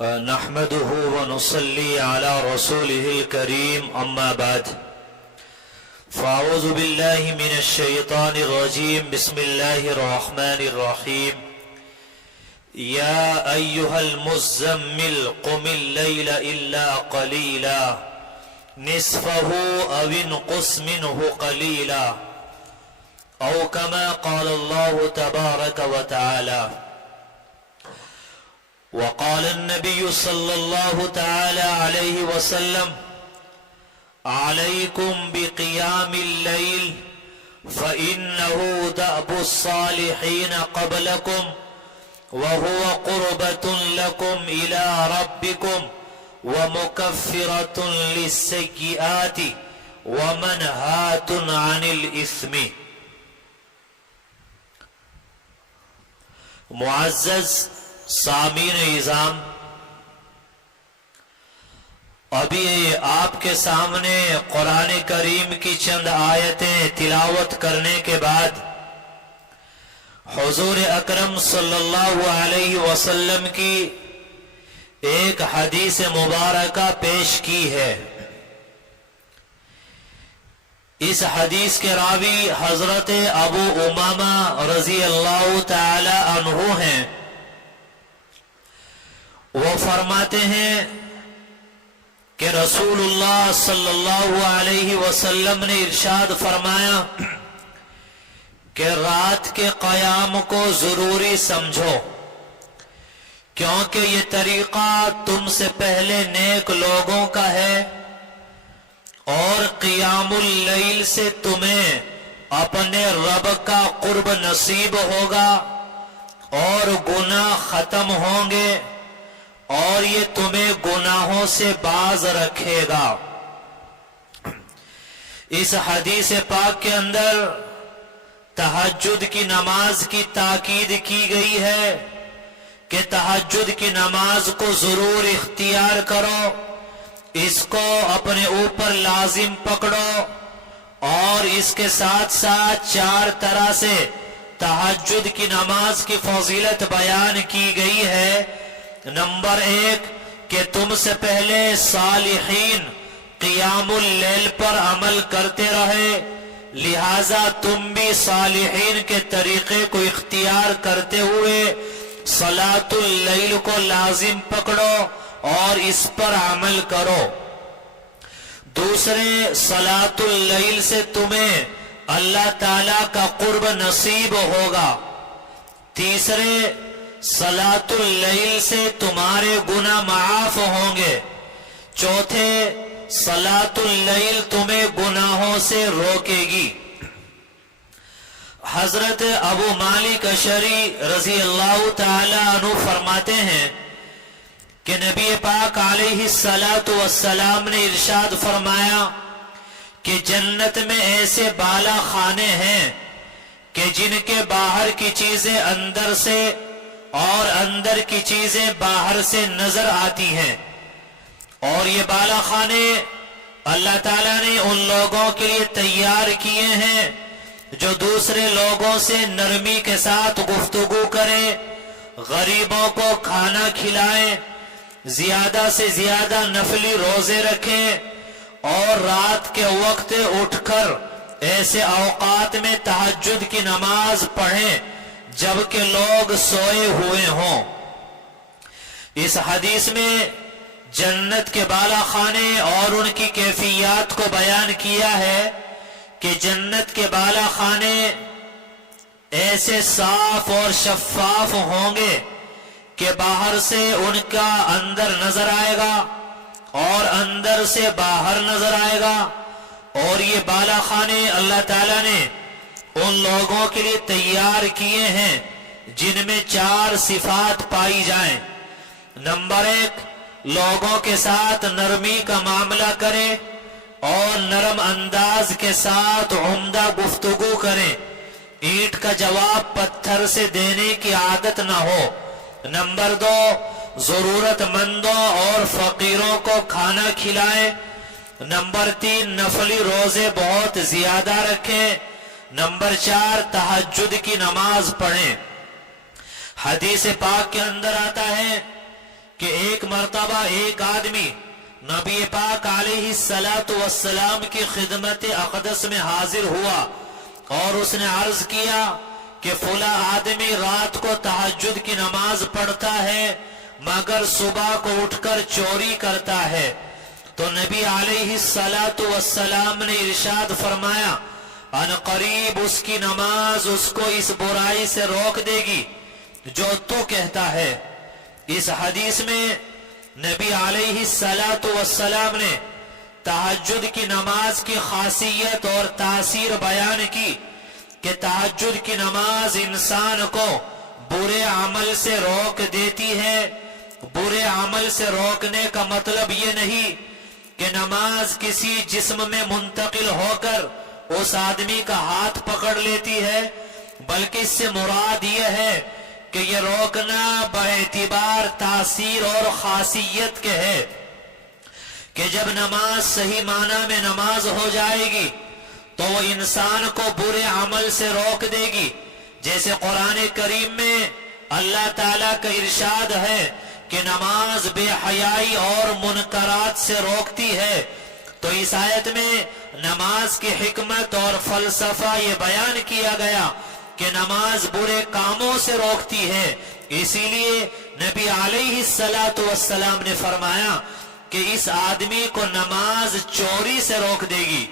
نحمده ونصلي على رسوله الكريم أما بعد فأعوذ بالله من الشيطان الرجيم بسم الله الرحمن الرحيم يا أيها المزمل قم الليل إلا قليلا نصفه أو انقص منه قليلا أو كما قال الله تبارك وتعالى. وقال النبي صلى الله تعالى عليه وسلم عليكم بقيام الليل فإنه دأب الصالحين قبلكم وهو قربة لكم إلى ربكم ومكفرة للسيئات ومنهاة عن الإثم. معزز سامعین اعظام، ابھی آپ کے سامنے قرآن کریم کی چند آیتیں تلاوت کرنے کے بعد حضور اکرم صلی اللہ علیہ وسلم کی ایک حدیث مبارکہ پیش کی ہے. اس حدیث کے راوی حضرت ابو امامہ رضی اللہ تعالی عنہ ہیں. وہ فرماتے ہیں کہ رسول اللہ صلی اللہ علیہ وسلم نے ارشاد فرمایا کہ رات کے قیام کو ضروری سمجھو، کیونکہ یہ طریقہ تم سے پہلے نیک لوگوں کا ہے، اور قیام اللیل سے تمہیں اپنے رب کا قرب نصیب ہوگا اور گناہ ختم ہوں گے، اور یہ تمہیں گناہوں سے باز رکھے گا. اس حدیث پاک کے اندر تہجد کی نماز کی تاکید کی گئی ہے کہ تہجد کی نماز کو ضرور اختیار کرو، اس کو اپنے اوپر لازم پکڑو، اور اس کے ساتھ ساتھ چار طرح سے تہجد کی نماز کی فضیلت بیان کی گئی ہے. نمبر 1 کہ تم سے پہلے صالحین قیام اللیل پر عمل کرتے رہے، لہذا تم بھی صالحین کے طریقے کو اختیار کرتے ہوئے صلاۃ اللیل کو لازم پکڑو اور اس پر عمل کرو. دوسرے، صلاۃ اللیل سے تمہیں اللہ تعالی کا قرب نصیب ہوگا. تیسرے، صلاۃ اللیل سے تمہارے گناہ معاف ہوں گے. چوتھے، صلاۃ اللیل تمہیں گناہوں سے روکے گی. حضرت ابو مالک اشعری رضی اللہ تعالی عنہ فرماتے ہیں کہ نبی پاک علیہ السلام نے ارشاد فرمایا کہ جنت میں ایسے بالا خانے ہیں کہ جن کے باہر کی چیزیں اندر سے اور اندر کی چیزیں باہر سے نظر آتی ہیں، اور یہ بالا خانے اللہ تعالیٰ نے ان لوگوں کے لیے تیار کیے ہیں جو دوسرے لوگوں سے نرمی کے ساتھ گفتگو کریں، غریبوں کو کھانا کھلائیں، زیادہ سے زیادہ نفلی روزے رکھیں، اور رات کے وقت اٹھ کر ایسے اوقات میں تہجد کی نماز پڑھیں جبکہ لوگ سوئے ہوئے ہوں. اس حدیث میں جنت کے بالا خانے اور ان کی کیفیات کو بیان کیا ہے کہ جنت کے بالا خانے ایسے صاف اور شفاف ہوں گے کہ باہر سے ان کا اندر نظر آئے گا اور اندر سے باہر نظر آئے گا. اور یہ بالا خانے اللہ تعالیٰ نے ان لوگوں کے لیے تیار کیے ہیں جن میں 4 صفات پائی جائیں. نمبر 1، لوگوں کے ساتھ نرمی کا معاملہ کریں اور نرم انداز کے ساتھ عمدہ گفتگو کریں، اینٹ کا جواب پتھر سے دینے کی عادت نہ ہو. نمبر 2، ضرورت مندوں اور فقیروں کو کھانا کھلائیں. نمبر 3، نفلی روزے بہت زیادہ رکھیں. نمبر 4، تہجد کی نماز پڑھیں. حدیث پاک کے اندر آتا ہے کہ ایک مرتبہ ایک آدمی نبی پاک علیہ السلام کی خدمت اقدس میں حاضر ہوا اور اس نے عرض کیا کہ فلاں آدمی رات کو تہجد کی نماز پڑھتا ہے مگر صبح کو اٹھ کر چوری کرتا ہے. تو نبی علیہ السلام نے ارشاد فرمایا ان قریب اس کی نماز اس کو اس برائی سے روک دے گی جو تو کہتا ہے. اس حدیث میں نبی علیہ السلام نے تہجد کی نماز کی خاصیت اور تاثیر بیان کی کہ تہجد کی نماز انسان کو برے عمل سے روک دیتی ہے. برے عمل سے روکنے کا مطلب یہ نہیں کہ نماز کسی جسم میں منتقل ہو کر اس آدمی کا ہاتھ پکڑ لیتی ہے، بلکہ اس سے مراد یہ ہے کہ یہ روکنا باعتبار تاثیر اور خاصیت کے ہے کہ جب نماز صحیح معنی میں نماز ہو جائے گی تو وہ انسان کو برے عمل سے روک دے گی. جیسے قرآن کریم میں اللہ تعالیٰ کا ارشاد ہے کہ نماز بے حیائی اور منکرات سے روکتی ہے، تو اس آیت میں نماز کی حکمت اور فلسفہ یہ بیان کیا گیا کہ نماز برے کاموں سے روکتی ہے. اسی لیے نبی علیہ السلام نے فرمایا کہ اس آدمی کو نماز چوری سے روک دے گی.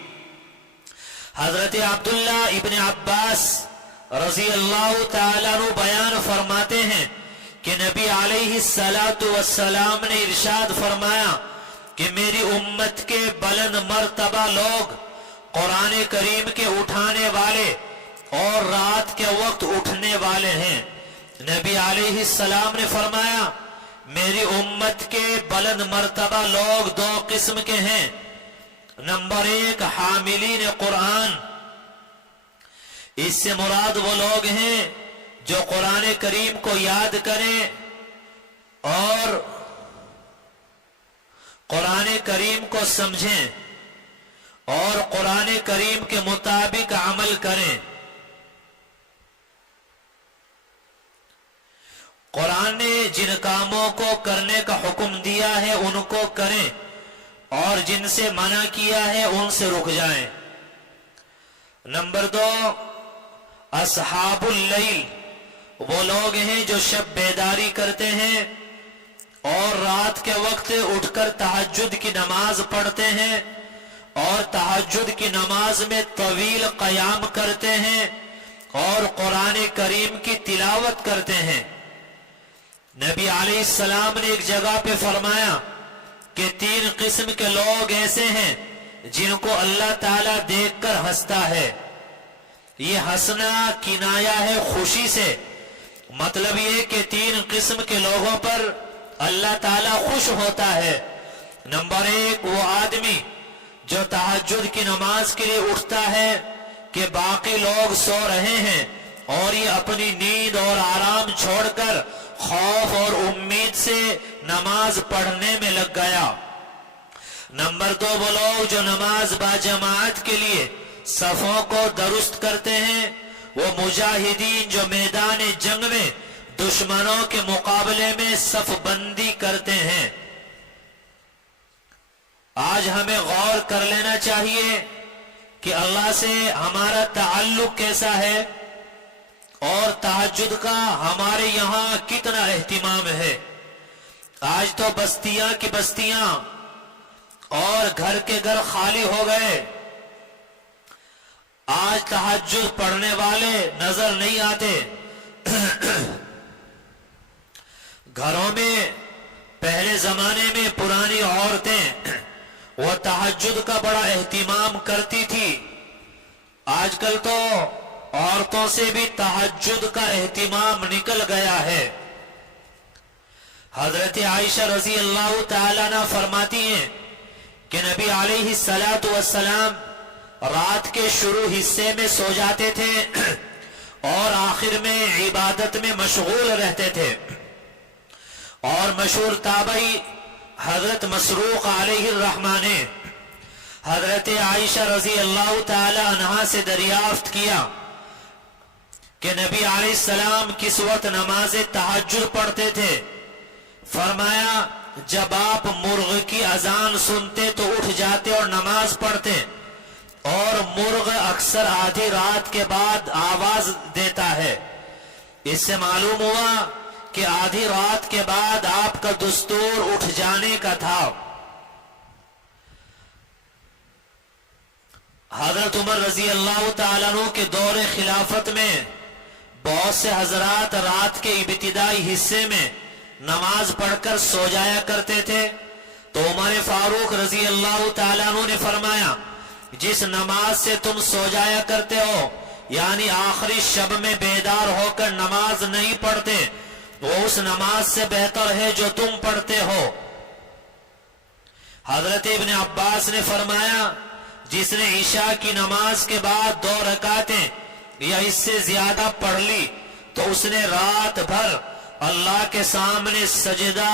حضرت عبداللہ ابن عباس رضی اللہ تعالیٰ عنہ بیان فرماتے ہیں کہ نبی علیہ السلام نے ارشاد فرمایا کہ میری امت کے بلند مرتبہ لوگ قرآن کریم کے اٹھانے والے اور رات کے وقت اٹھنے والے ہیں. نبی علیہ السلام نے فرمایا میری امت کے بلند مرتبہ لوگ دو قسم کے ہیں. نمبر 1 حاملین قرآن. اس سے مراد وہ لوگ ہیں جو قرآن کریم کو یاد کریں اور قرآن کریم کو سمجھیں اور قرآن کریم کے مطابق عمل کریں. قرآن نے جن کاموں کو کرنے کا حکم دیا ہے ان کو کریں اور جن سے منع کیا ہے ان سے رک جائیں. نمبر 2 اصحاب اللیل. وہ لوگ ہیں جو شب بیداری کرتے ہیں اور رات کے وقت اٹھ کر تہجد کی نماز پڑھتے ہیں اور تہجد کی نماز میں طویل قیام کرتے ہیں اور قرآن کریم کی تلاوت کرتے ہیں. نبی علیہ السلام نے ایک جگہ پہ فرمایا کہ 3 قسم کے لوگ ایسے ہیں جن کو اللہ تعالیٰ دیکھ کر ہنستا ہے. یہ ہنسنا کنایا ہے خوشی سے. مطلب یہ کہ 3 قسم کے لوگوں پر اللہ تعالیٰ خوش ہوتا ہے. نمبر 1 وہ آدمی جو تہجد کی نماز کے لیے اٹھتا ہے کہ باقی لوگ سو رہے ہیں اور یہ اپنی نیند اور آرام چھوڑ کر خوف اور امید سے نماز پڑھنے میں لگ گیا. نمبر 2 وہ لوگ جو نماز با جماعت کے لیے صفوں کو درست کرتے ہیں. وہ مجاہدین جو میدان جنگ میں دشمنوں کے مقابلے میں صف بندی کرتے ہیں. آج ہمیں غور کر لینا چاہیے کہ اللہ سے ہمارا تعلق کیسا ہے اور تہجد کا ہمارے یہاں کتنا اہتمام ہے. آج تو بستیاں کی بستیاں اور گھر کے گھر خالی ہو گئے. آج تہجد پڑھنے والے نظر نہیں آتے. گھروں میں پہلے زمانے میں پرانی عورتیں وہ تہجد کا بڑا اہتمام کرتی تھی. آج کل تو عورتوں سے بھی تہجد کا اہتمام نکل گیا ہے. حضرت عائشہ رضی اللہ تعالیٰ عنہ فرماتی ہیں کہ نبی علیہ السلام رات کے شروع حصے میں سو جاتے تھے اور آخر میں عبادت میں مشغول رہتے تھے. اور مشہور تابعی حضرت مسروق علیہ الرحمہ نے حضرت عائشہ رضی اللہ تعالی عنہا سے دریافت کیا کہ نبی علیہ السلام کس وقت نماز تہجد پڑھتے تھے. فرمایا جب آپ مرغ کی اذان سنتے تو اٹھ جاتے اور نماز پڑھتے، اور مرغ اکثر آدھی رات کے بعد آواز دیتا ہے۔ اس سے معلوم ہوا کہ آدھی رات کے بعد آپ کا دستور اٹھ جانے کا تھا۔ حضرت عمر رضی اللہ تعالیٰ عنہ کے دور خلافت میں بہت سے حضرات رات کے ابتدائی حصے میں نماز پڑھ کر سو جایا کرتے تھے، تو عمر فاروق رضی اللہ تعالیٰ عنہ نے فرمایا، جس نماز سے تم سو جایا کرتے ہو، یعنی آخری شب میں بیدار ہو کر نماز نہیں پڑھتے، وہ اس نماز سے بہتر ہے جو تم پڑھتے ہو۔ حضرت ابن عباس نے فرمایا، جس نے عشاء کی نماز کے بعد 2 رکعتیں یا اس سے زیادہ پڑھ لی تو اس نے رات بھر اللہ کے سامنے سجدہ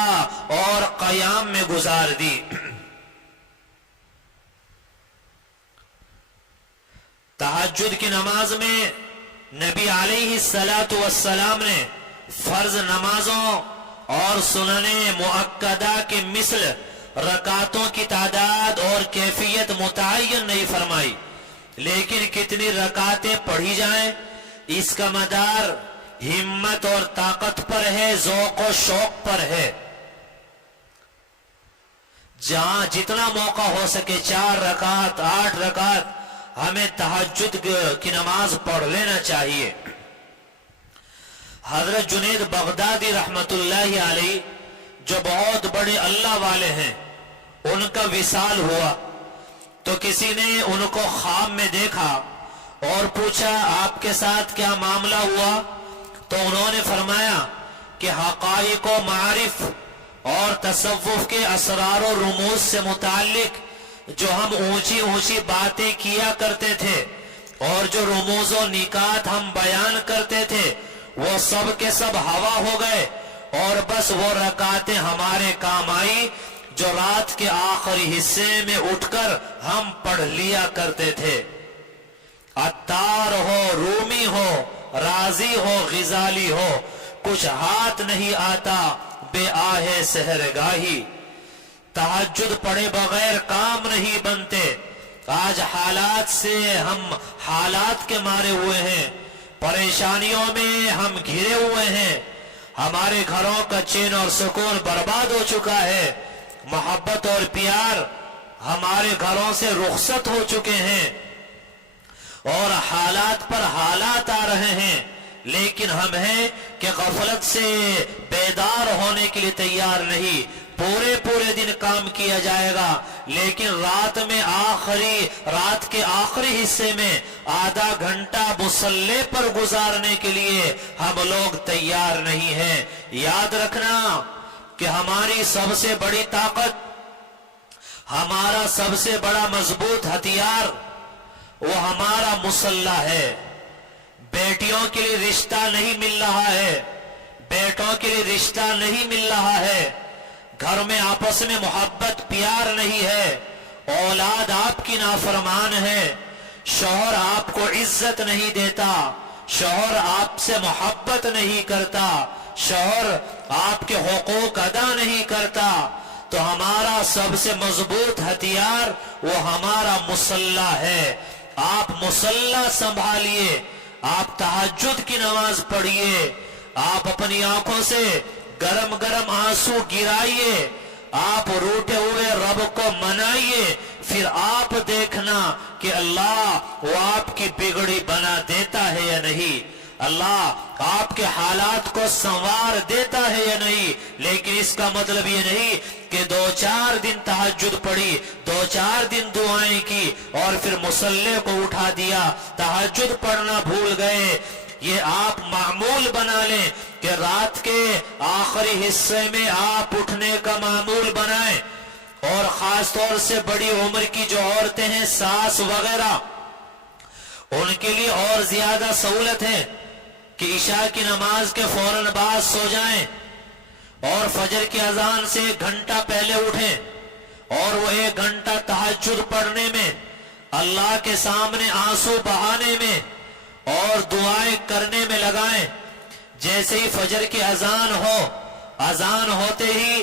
اور قیام میں گزار دی۔ تہجد کی نماز میں نبی علیہ السلام نے فرض نمازوں اور سنن مؤکدہ کے مثل رکعتوں کی تعداد اور کیفیت متعین نہیں فرمائی، لیکن کتنی رکعتیں پڑھی جائیں اس کا مدار ہمت اور طاقت پر ہے، ذوق و شوق پر ہے۔ جہاں جتنا موقع ہو سکے 4 رکعت 8 رکعت ہمیں تہجد کی نماز پڑھ لینا چاہیے۔ حضرت جنید بغدادی رحمت اللہ علیہ جو بہت بڑے اللہ والے ہیں، ان کا وصال ہوا تو کسی نے ان کو خواب میں دیکھا اور پوچھا، آپ کے ساتھ کیا معاملہ ہوا؟ تو انہوں نے فرمایا کہ حقائق و معارف اور تصوف کے اسرار و رموز سے متعلق جو ہم اونچی اونچی باتیں کیا کرتے تھے اور جو رموز و نکات ہم بیان کرتے تھے، وہ سب کے سب ہوا ہو گئے، اور بس وہ رکعتیں ہمارے کام آئی جو رات کے آخری حصے میں اٹھ کر ہم پڑھ لیا کرتے تھے۔ عطار ہو، رومی ہو، رازی ہو، غزالی ہو، کچھ ہاتھ نہیں آتا بے آہ سحرگاہی۔ تہجد پڑھے بغیر کام نہیں بنتے۔ آج حالات سے ہم حالات کے مارے ہوئے ہیں، پریشانیوں میں ہم گھرے ہوئے ہیں، ہمارے گھروں کا چین اور سکون برباد ہو چکا ہے، محبت اور پیار ہمارے گھروں سے رخصت ہو چکے ہیں، اور حالات پر حالات آ رہے ہیں، لیکن ہم ہیں کہ غفلت سے بیدار ہونے کے لیے تیار نہیں۔ پورے دن کام کیا جائے گا، لیکن رات کے آخری حصے میں آدھا گھنٹہ مصلی پر گزارنے کے لیے ہم لوگ تیار نہیں ہیں۔ یاد رکھنا کہ ہماری سب سے بڑی طاقت، ہمارا سب سے بڑا مضبوط ہتھیار وہ ہمارا مصلی ہے۔ بیٹیوں کے لیے رشتہ نہیں مل رہا ہے، بیٹوں کے لیے رشتہ نہیں مل رہا ہے، گھر میں آپس میں محبت پیار نہیں ہے، اولاد آپ کی نافرمان ہے، شوہر آپ کو عزت نہیں دیتا، شوہر آپ سے محبت نہیں کرتا، شوہر آپ کے حقوق ادا نہیں کرتا، تو ہمارا سب سے مضبوط ہتھیار وہ ہمارا مصلی ہے۔ آپ مصلی سنبھالیے، آپ تہجد کی نماز پڑھیے، آپ اپنی آنکھوں سے گرم گرم آنسو گرائیے، آپ روٹے ہوئے رب کو منائیے، پھر آپ دیکھنا کہ اللہ وہ آپ کی بگڑی بنا دیتا ہے یا نہیں، اللہ آپ کے حالات کو سنوار دیتا ہے یا نہیں۔ لیکن اس کا مطلب یہ نہیں کہ 2-4 دن تہجد پڑھی، 2-4 دن دعائیں کی اور پھر مصلی کو اٹھا دیا، تہجد پڑھنا بھول گئے۔ یہ آپ معمول بنا لیں کہ رات کے آخری حصے میں آپ اٹھنے کا معمول بنائیں، اور خاص طور سے بڑی عمر کی جو عورتیں ہیں، ساس وغیرہ، ان کے لیے اور زیادہ سہولت ہے کہ عشاء کی نماز کے فوراً بعد سو جائیں اور فجر کی اذان سے 1 گھنٹہ پہلے اٹھیں، اور وہ 1 گھنٹہ تہجد پڑھنے میں، اللہ کے سامنے آنسو بہانے میں اور دعائیں کرنے میں لگائیں۔ جیسے ہی فجر کی اذان ہو، اذان ہوتے ہی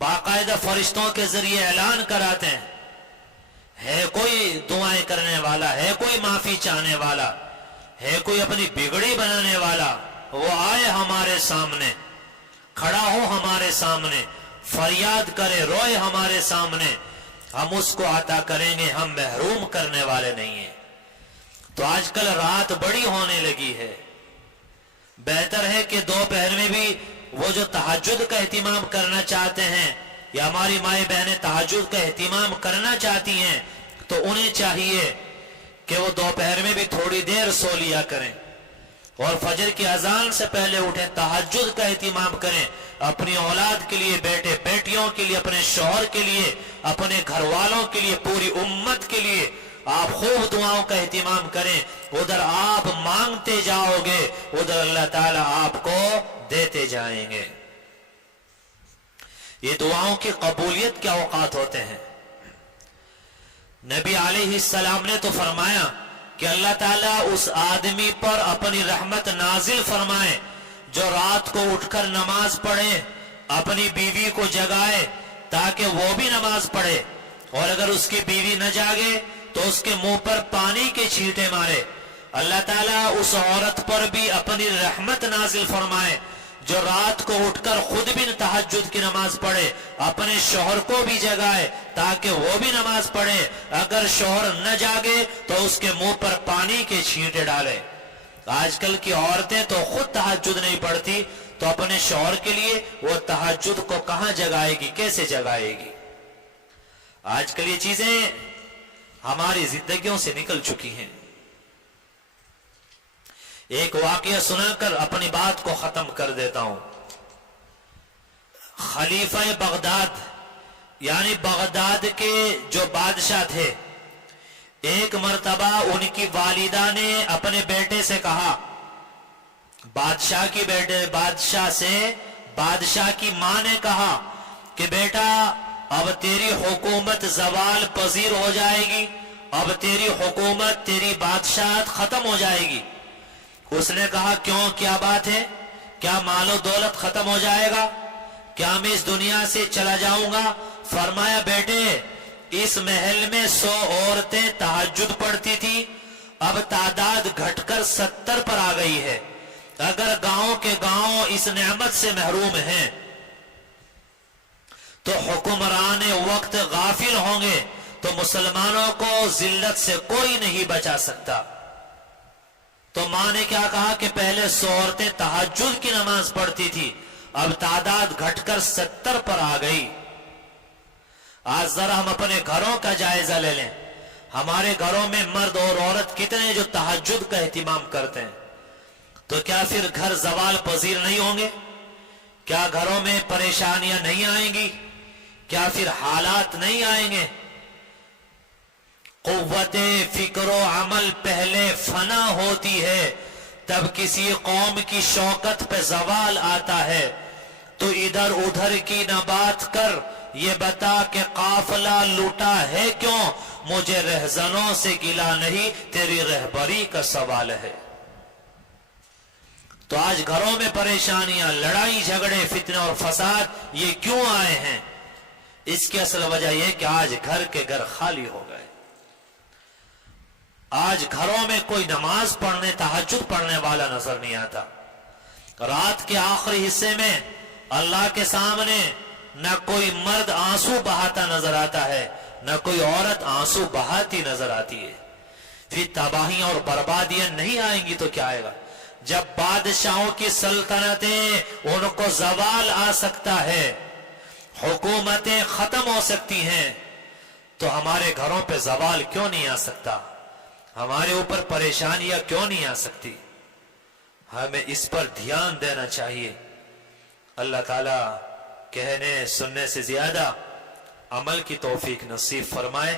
باقاعدہ فرشتوں کے ذریعے اعلان کراتے ہیں، ہے کوئی دعائیں کرنے والا، ہے کوئی معافی چاہنے والا، ہے کوئی اپنی بگڑی بنانے والا، وہ آئے ہمارے سامنے، کھڑا ہو ہمارے سامنے، فریاد کرے، روئے ہمارے سامنے، ہم اس کو عطا کریں گے، ہم محروم کرنے والے نہیں ہیں۔ تو آج کل رات بڑی ہونے لگی ہے، بہتر ہے کہ دوپہر میں بھی وہ جو تہجد کا اہتمام کرنا چاہتے ہیں، یا ہماری مائیں بہنیں تہجد کا اہتمام کرنا چاہتی ہیں، تو انہیں چاہیے کہ وہ دوپہر میں بھی تھوڑی دیر سو لیا کریں، اور فجر کی اذان سے پہلے اٹھیں، تہجد کا اہتمام کریں، اپنی اولاد کے لیے، بیٹے بیٹیوں کے لیے، اپنے شوہر کے لیے، اپنے گھر والوں کے لیے، پوری امت کے لیے آپ خوب دعاؤں کا اہتمام کریں۔ ادھر آپ مانگتے جاؤ گے، ادھر اللہ تعالیٰ آپ کو دیتے جائیں گے۔ یہ دعاؤں کی قبولیت کے اوقات ہوتے ہیں۔ نبی علیہ السلام نے تو فرمایا کہ اللہ تعالیٰ اس آدمی پر اپنی رحمت نازل فرمائے جو رات کو اٹھ کر نماز پڑھے، اپنی بیوی کو جگائے تاکہ وہ بھی نماز پڑھے، اور اگر اس کی بیوی نہ جاگے تو اس کے منہ پر پانی کے چھینٹے مارے۔ اللہ تعالیٰ اس عورت پر بھی اپنی رحمت نازل فرمائے جو رات کو اٹھ کر خود بھی تہجد کی نماز پڑھے، اپنے شوہر کو بھی جگائے تاکہ وہ بھی نماز پڑھے، اگر شوہر نہ جاگے تو اس کے منہ پر پانی کے چھینٹے ڈالے۔ آج کل کی عورتیں تو خود تہجد نہیں پڑھتی، تو اپنے شوہر کے لیے وہ تہجد کو کہاں جگائے گی، کیسے جگائے گی؟ آج کل یہ چیزیں ہماری زندگیوں سے نکل چکی ہیں۔ ایک واقعہ سنا کر اپنی بات کو ختم کر دیتا ہوں۔ خلیفہ بغداد یعنی بغداد کے جو بادشاہ تھے، ایک مرتبہ ان کی والدہ نے اپنے بیٹے سے کہا، بادشاہ کی ماں نے کہا کہ بیٹا اب تیری حکومت زوال پذیر ہو جائے گی، اب تیری حکومت، تیری بادشاہت ختم ہو جائے گی۔ اس نے کہا کیوں، کیا بات ہے؟ کیا مال و دولت ختم ہو جائے گا؟ کیا میں اس دنیا سے چلا جاؤں گا؟ فرمایا بیٹے، اس محل میں 100 عورتیں تہجد پڑھتی تھی، اب تعداد گھٹ کر 70 پر آ گئی ہے۔ اگر گاؤں کے گاؤں اس نعمت سے محروم ہیں تو حکمران وقت غافل ہوں گے، تو مسلمانوں کو ذلت سے کوئی نہیں بچا سکتا۔ تو ماں نے کیا کہا کہ پہلے 100 عورتیں تہجد کی نماز پڑھتی تھی، اب تعداد گھٹ کر 70 پر آ گئی۔ آج ذرا ہم اپنے گھروں کا جائزہ لے لیں، ہمارے گھروں میں مرد اور عورت کتنے جو تہجد کا اہتمام کرتے ہیں، تو کیا پھر گھر زوال پذیر نہیں ہوں گے؟ کیا گھروں میں پریشانیاں نہیں آئیں گی؟ کیا پھر حالات نہیں آئیں گے؟ قوت فکر و عمل پہلے فنا ہوتی ہے، تب کسی قوم کی شوکت پہ زوال آتا ہے، تو ادھر ادھر کی نہ بات کر، یہ بتا کہ قافلہ لوٹا ہے کیوں، مجھے رہزنوں سے گلا نہیں، تیری رہبری کا سوال ہے۔ تو آج گھروں میں پریشانیاں، لڑائی جھگڑے، فتنہ اور فساد یہ کیوں آئے ہیں؟ اس کی اصل وجہ یہ کہ آج گھر کے گھر خالی ہو گئے۔ آج گھروں میں کوئی نماز پڑھنے، تہجد پڑھنے والا نظر نہیں آتا۔ رات کے آخری حصے میں اللہ کے سامنے نہ کوئی مرد آنسو بہاتا نظر آتا ہے، نہ کوئی عورت آنسو بہاتی نظر آتی ہے۔ پھر تباہیاں اور بربادیاں نہیں آئیں گی تو کیا آئے گا؟ جب بادشاہوں کی سلطنتیں ان کو زوال آ سکتا ہے، حکومتیں ختم ہو سکتی ہیں، تو ہمارے گھروں پہ زوال کیوں نہیں آ سکتا؟ ہمارے اوپر پریشانیاں کیوں نہیں آ سکتی؟ ہمیں اس پر دھیان دینا چاہیے۔ اللہ تعالیٰ کہنے سننے سے زیادہ عمل کی توفیق نصیب فرمائے۔